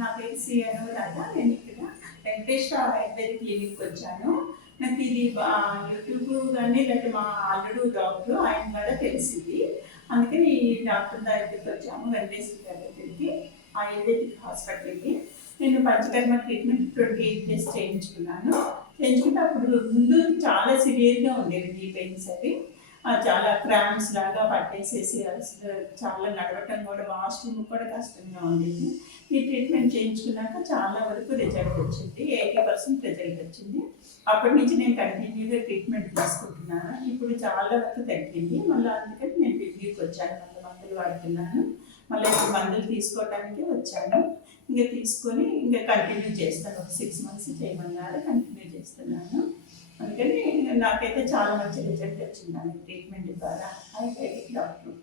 నా పేరు శ్రీ అనురాధ. నేను ఇక్కడ వెంకటేశ్వర ఆయుర్వేదిక్ క్లినిక్ వచ్చాను. నాకు ఇది యూట్యూబ్ కానీ లేకపోతే మా అల్లుడు డాక్టర్ ఆయన కూడా తెలిసింది. అందుకని ఈ డాక్టర్ దగ్గరికి వచ్చాము, వెంకటేశ్వర గారి దగ్గరికి, ఆయుర్వేదిక్ హాస్పిటల్కి. నేను పంచకర్మ ట్రీట్మెంట్ 28 డేస్ చేయించుకున్నాను. చేయించుకుంటే అప్పుడు ముందు చాలా సివియర్గా ఉండేది ఈ పెయిన్స్ అవి. చాలా క్రాంప్స్ లాగా పట్టేసేసి అసలు చాలా నడవటం కూడా, వాష్రూమ్ కూడా కష్టంగా ఉండేది. ఈ ట్రీట్మెంట్ చేయించుకున్నాక చాలా వరకు రిజల్ట్ వచ్చింది, 80% రిజల్ట్ వచ్చింది. అప్పటి నుంచి నేను కంటిన్యూగా ట్రీట్మెంట్ తీసుకుంటున్నాను. ఇప్పుడు చాలా వరకు తగ్గింది. మళ్ళీ అందుకని నేను ఢిల్లీకి వచ్చాను, మళ్ళీ మందులు వాడుతున్నాను. మళ్ళీ ఇప్పుడు మందులు తీసుకోవడానికి వచ్చాను. ఇంకా తీసుకొని ఇంకా కంటిన్యూ చేస్తాను. ఒక 6 months చేయమన్నారు, కంటిన్యూ చేస్తున్నాను. అందుకని నాకైతే చాలా మంచి రిజల్ట్ వచ్చింది ట్రీట్మెంట్ ద్వారా. అయితే డాక్టర్